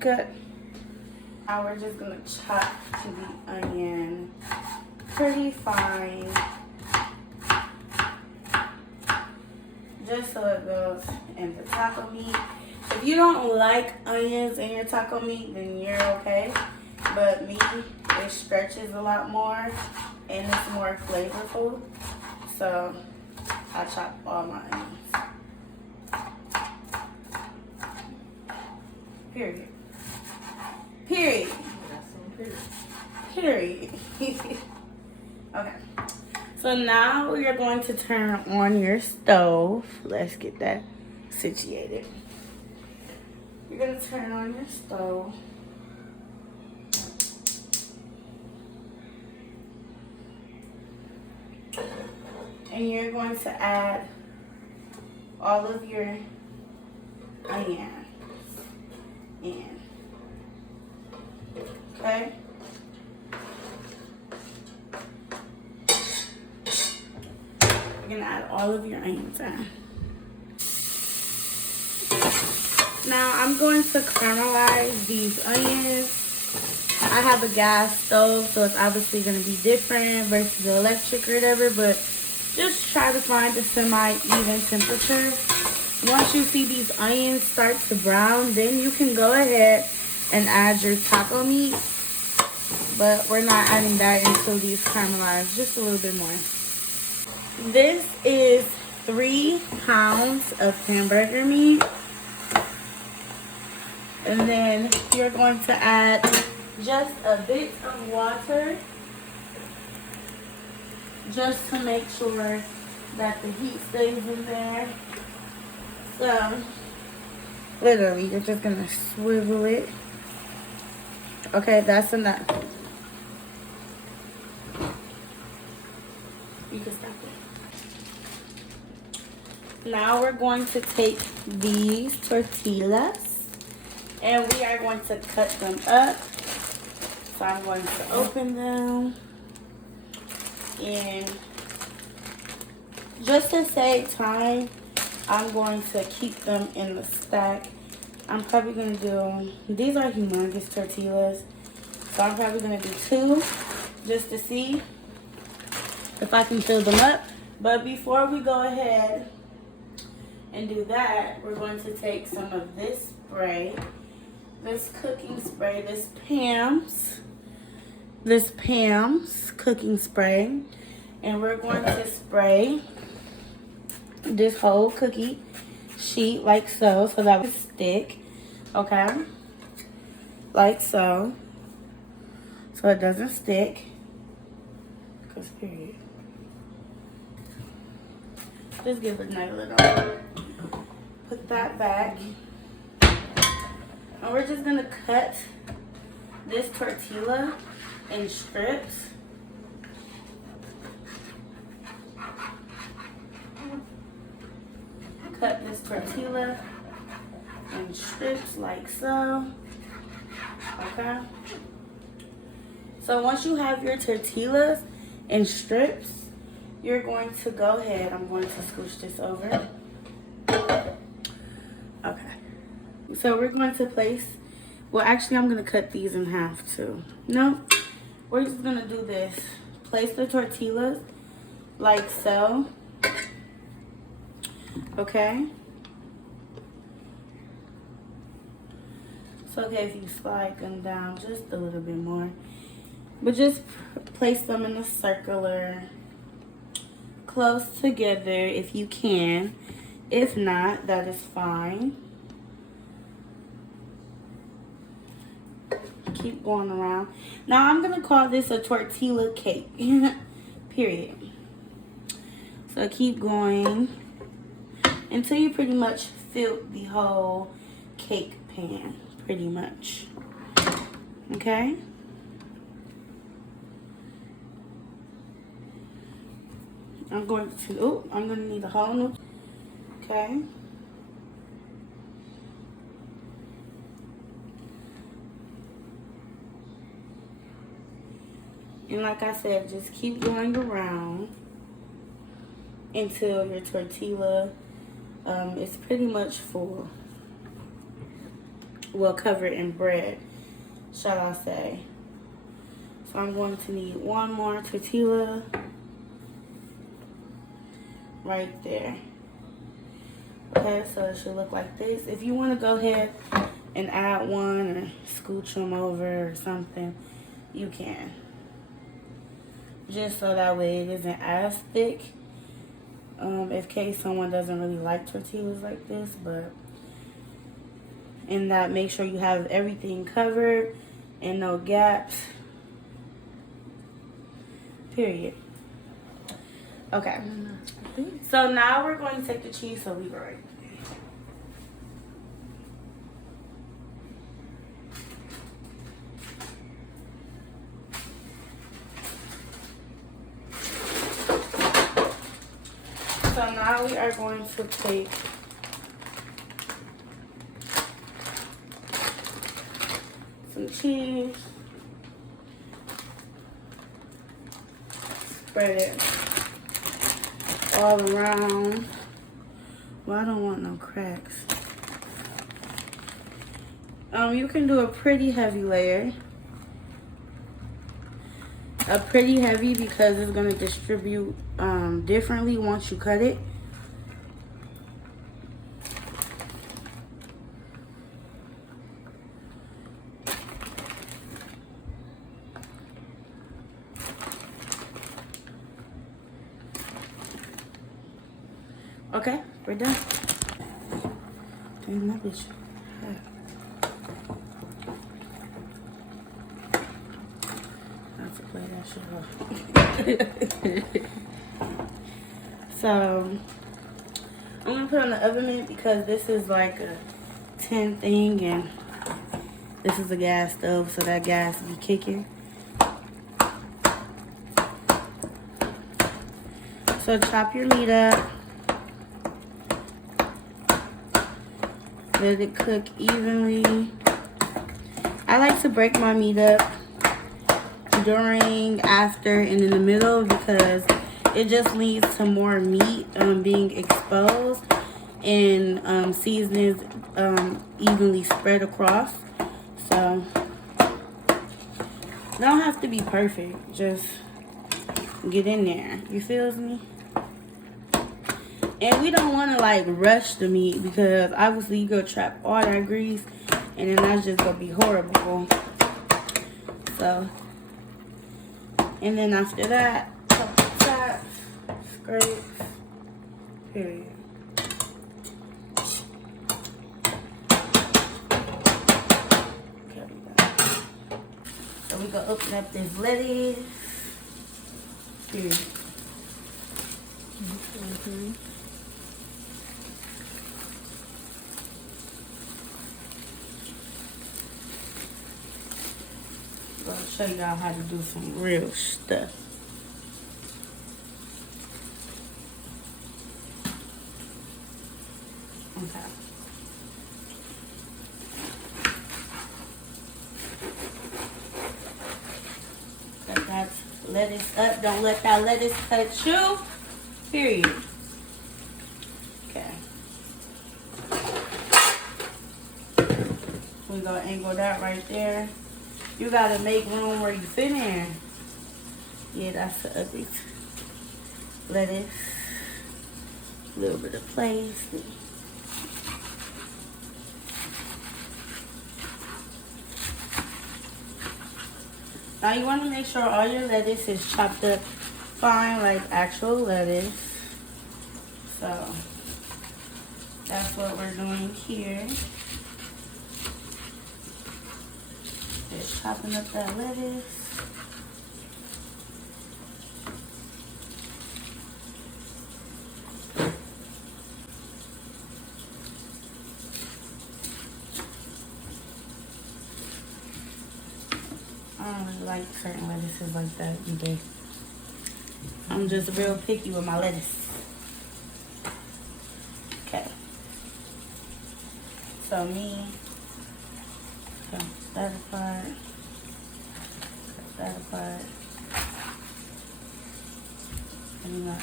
Good. Now we're just gonna chop the onion pretty fine. Just so it goes in the taco meat. If you don't like onions in your taco meat, then you're okay. But me, it stretches a lot more and it's more flavorful. So I chop all my onions. Period. Period. Period. Okay. So now you're going to turn on your stove. Let's get that situated. You're going to turn on your stove. And you're going to add all of your onions in. Okay? You're gonna add all of your onions in. Now I'm going to caramelize these onions. I have a gas stove, so it's obviously gonna be different versus the electric or whatever, but just try to find a semi-even temperature. Once you see these onions start to brown, then you can go ahead and add your taco meat. But we're not adding that until these caramelize, just a little bit more. This is 3 pounds of hamburger meat. And then you're going to add just a bit of water, just to make sure that the heat stays in there. So, literally, you're just gonna swivel it. Okay, that's enough. You can stop it. Now we're going to take these tortillas and we are going to cut them up. So I'm going to open them. And just to save time, I'm going to keep them in the stack. I'm probably going to do, these are humongous tortillas. So I'm probably going to do 2 just to see if I can fill them up. But before we go ahead and do that, we're going to take some of this spray, this cooking spray, this Pam's cooking spray, and we're going to spray this whole cookie sheet like so that would stick, okay, like so it doesn't stick, because period. Just give it a little, put that back, and we're just gonna cut this tortilla in strips. Cut this tortilla in strips like so. Okay. So once you have your tortillas in strips, you're going to go ahead. I'm going to scoosh this over. Okay. So we're going to place, well, actually I'm going to cut these in half too. No, we're just going to do this. Place the tortillas like so. Okay. It's okay if you slide them down just a little bit more. But just place them in a circular, close together if you can. If not, that is fine. Keep going around. Now I'm gonna call this a tortilla cake. Period. So keep going until you pretty much fill the whole cake pan, pretty much. Okay? I'm gonna need a whole new, okay? And like I said, just keep going around until your tortilla is pretty much full. well, covered in bread, shall I say. So I'm going to need one more tortilla right there. Okay, so it should look like this. If you want to go ahead and add one or scooch them over or something, you can. Just so that way it isn't as thick. In case someone doesn't really like tortillas like this, but in that, make sure you have everything covered and no gaps. Period. Okay. So now we're going to take the cheese, so leave it right. So now we are going to take some cheese, spread it all around. Well, I don't want no cracks. You can do a pretty heavy layer. A pretty heavy because it's going to distribute differently once you cut it. Okay, we're done. Dang, that bitch. Not to play that shit off. So, I'm gonna put on the oven mitt because this is like a tin thing and this is a gas stove, so that gas be kicking. So, chop your meat up. Let it cook evenly. I like to break my meat up during, after, and in the middle because it just leads to more meat being exposed and seasonings evenly spread across. So, don't have to be perfect. Just get in there. You feel me? And we don't want to like rush the meat because obviously you go trap all that grease and then that's just gonna be horrible. So, and then after that, tap, scrape, period. Okay, we go. So we gonna open up this lettuce. Period. Mm-hmm. I'll show y'all how to do some real stuff. Okay. Cut that lettuce up. Don't let that lettuce touch you. Period. Okay. We're gonna angle that right there. You gotta make room where you fit in. Yeah, that's the ugly lettuce. A little bit of place. Now you want to make sure all your lettuce is chopped up fine, like actual lettuce. So that's what we're doing here. Just chopping up that lettuce. I don't really like certain lettuces like that either. I'm just real picky with my lettuce. Okay. So me, cut that apart. Cut that apart. Pretty much.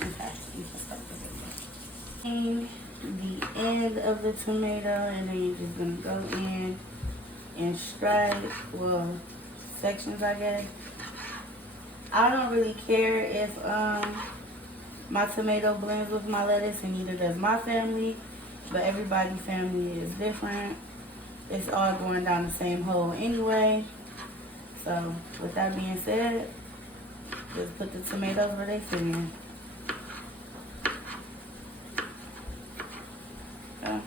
Okay. The end of the tomato, and then you're just gonna go in and stripe, well, sections, I guess. I don't really care if my tomato blends with my lettuce, and neither does my family, but everybody's family is different. It's all going down the same hole anyway. So with that being said, just put the tomatoes where they fit in. Okay.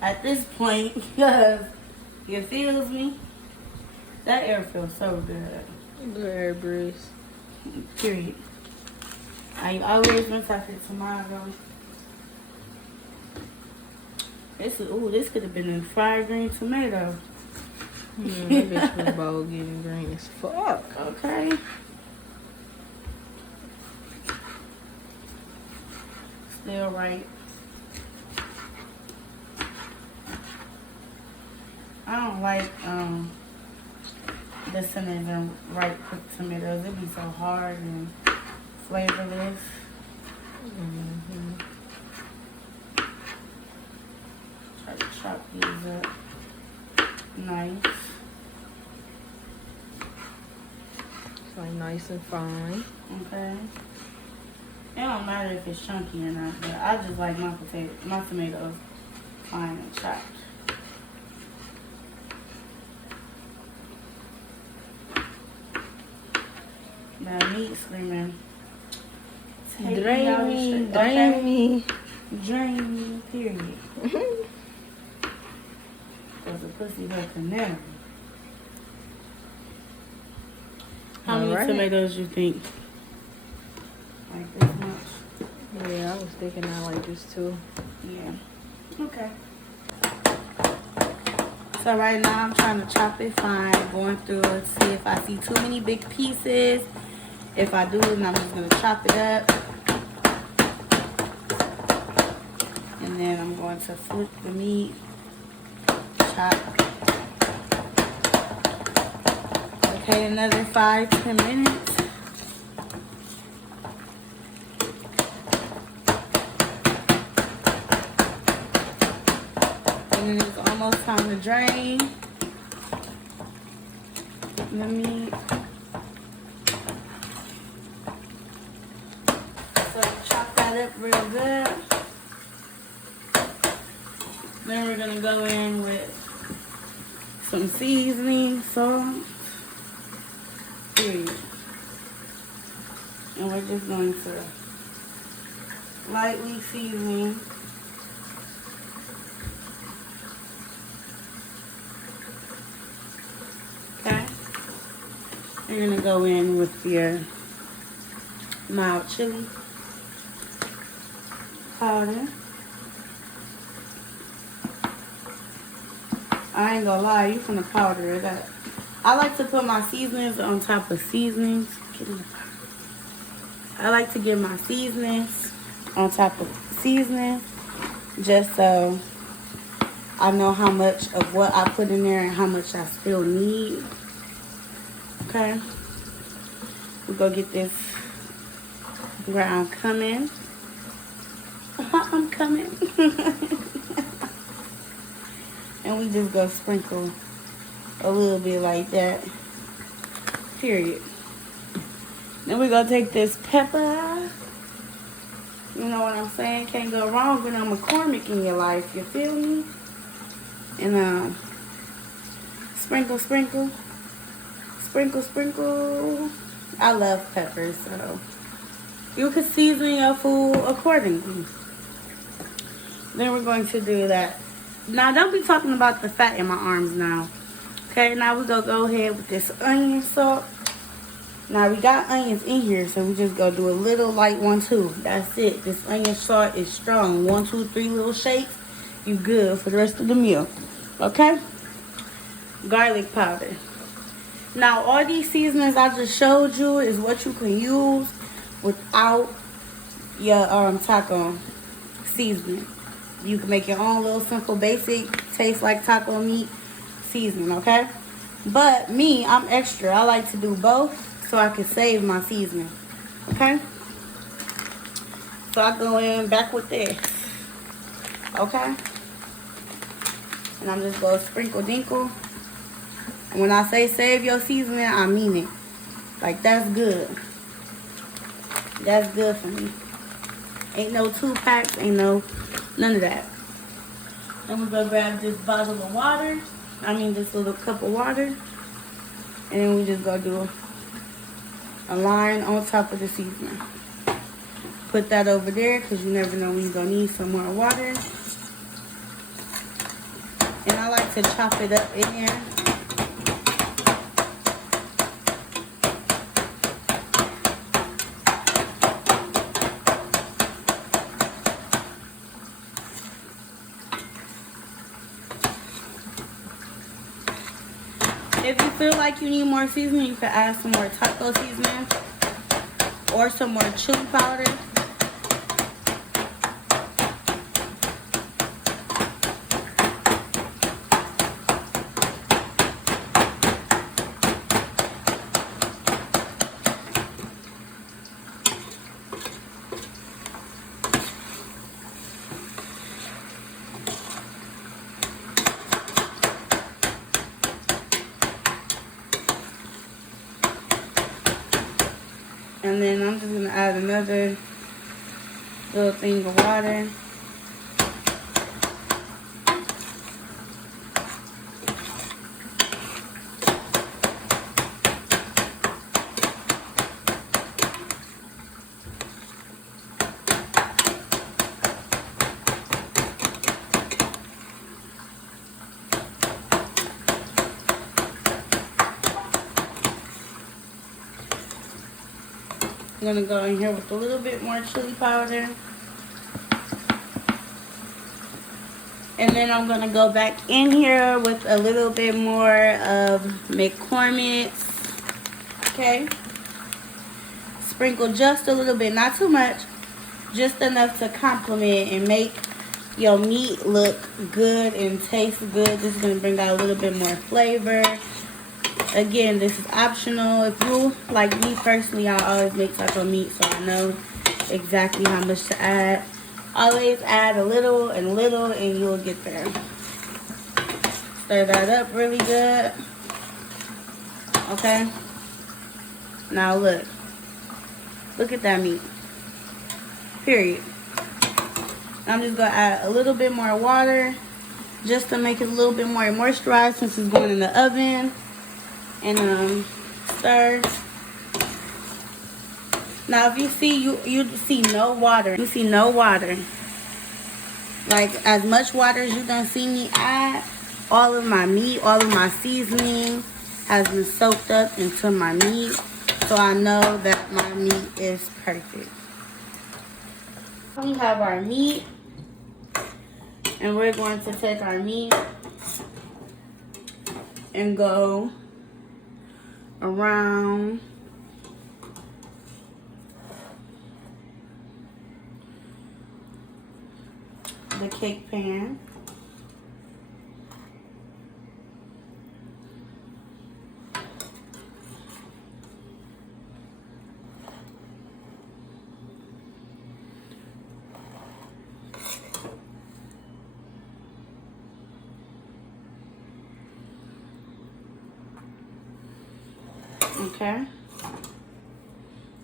At this point, because it feels me, that air feels so good. Good air breeze. Period. I always been talking tomorrow. This could have been a fried green tomato. That bitch was about getting green as fuck. Okay. Still right. I don't like the cinnamon and ripe cooked tomatoes. It be so hard and flavorless. Try to chop these up nice. It's like nice and fine. Okay. It don't matter if it's chunky or not, but I just like my tomatoes fine and chopped. That meat screaming. Drain me. Drain me, period. Because the pussy hurt canary. How many tomatoes you think? Like this much? Yeah, I was thinking I like this too. Yeah. Okay. So right now I'm trying to chop it fine, going through it, see if I see too many big pieces. If I do, then I'm just gonna chop it up. And then I'm going to flip the meat, chop. Okay, another 5-10 minutes. And then it's almost time to drain the meat. So chop that up real good. Then we're gonna go in with some seasoning, salt, period. And we're just going to lightly season. Okay. You're gonna go in with your mild chili powder. I ain't gonna lie, you finna powder it up. I like to put my seasonings on top of seasonings. I like to get my seasonings on top of seasonings just so I know how much of what I put in there and how much I still need. Okay. We're gonna get this ground coming. I'm coming. And we just go sprinkle a little bit like that. Period. Then we're gonna take this pepper. You know what I'm saying? Can't go wrong with a McCormick in your life. You feel me? And sprinkle, sprinkle. Sprinkle, sprinkle. I love peppers, so you can season your food accordingly. Then we're going to do that. Now, don't be talking about the fat in my arms now. Okay, now we're going to go ahead with this onion salt. Now, we got onions in here, so we just going to do a little light 1, 2. That's it. This onion salt is strong. 1, 2, 3 little shakes. You good for the rest of the meal. Okay? Garlic powder. Now, all these seasonings I just showed you is what you can use without your taco seasoning. You can make your own little simple, basic, taste like taco meat seasoning, okay? But me, I'm extra. I like to do both so I can save my seasoning, okay? So I go in back with this, okay? And I'm just going to sprinkle dinkle. And when I say save your seasoning, I mean it. Like, that's good. That's good for me. Ain't no 2 packs, ain't no none of that. Then we're gonna grab this bottle of water. This little cup of water. And then we just gonna do a line on top of the seasoning. Put that over there because you never know when you're gonna need some more water. And I like to chop it up in there. If you feel like you need more seasoning, you can add some more taco seasoning or some more chili powder. And then I'm just going to add another little thing of water. I'm going to go in here with a little bit more chili powder. And then I'm going to go back in here with a little bit more of McCormick's. Okay. Sprinkle just a little bit, not too much. Just enough to complement and make your meat look good and taste good. This is going to bring out a little bit more flavor. Again, this is optional. If you, like me personally, I always make taco meat, so I know exactly how much to add. Always add a little and you'll get there. Stir that up really good. Okay. Now look. Look at that meat. Period. I'm just going to add a little bit more water just to make it a little bit more moisturized since it's going in the oven. And stir. Now if you see, you see no water. You see no water. Like as much water as you done see me add, all of my meat, all of my seasoning has been soaked up into my meat. So I know that my meat is perfect. We have our meat. And we're going to take our meat and go around the cake pan. Okay.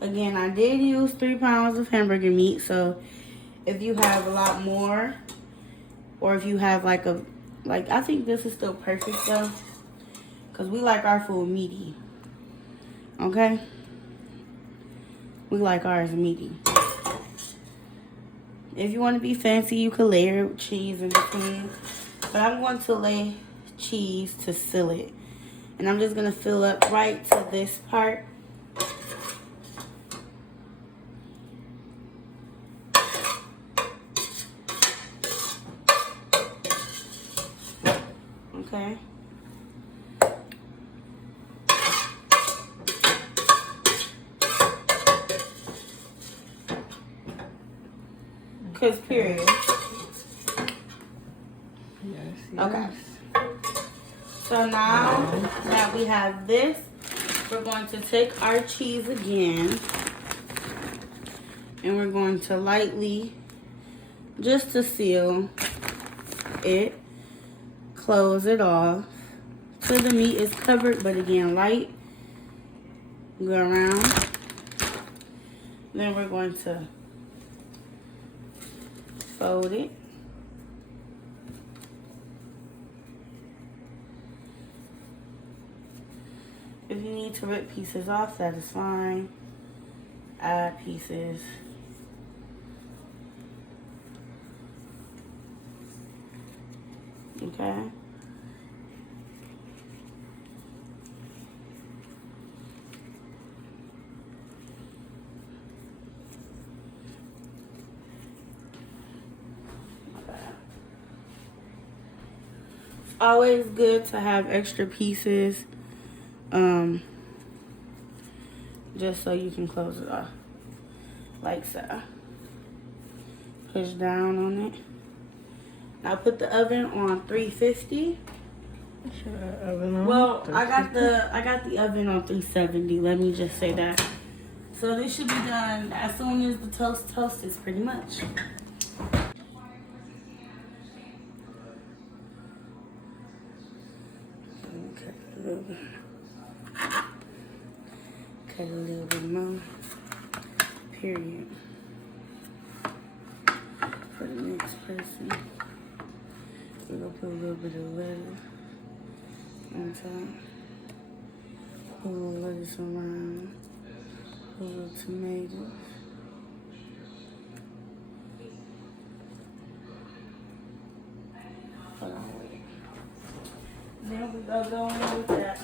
Again, I did use 3 pounds of hamburger meat, so if you have a lot more, or if you have like I think this is still perfect though, because we like our food meaty. Okay. We like ours meaty. If you want to be fancy, you could layer cheese in between. But I'm going to lay cheese to seal it. And I'm just going to fill up right to this part. Okay. Cause period. Yes, yes. Okay. So now that we have this, we're going to take our cheese again. And we're going to lightly, just to seal it, close it off. So the meat is covered, but again, light. Go around. Then we're going to fold it. If you need to rip pieces off, that is fine. Add pieces. Okay. Always good to have extra pieces, just so you can close it off, like so. Push down on it. Now put the oven on 350. Oven on Well, 350? I got the oven on 370. Let me just say that. So this should be done as soon as the toast toasts, pretty much. Cut a little bit more. Period. For the next person, we're gonna put a little bit of lettuce on top. Put a little lettuce around. Put a little tomatoes. Hold on, wait. Then we gonna go in with that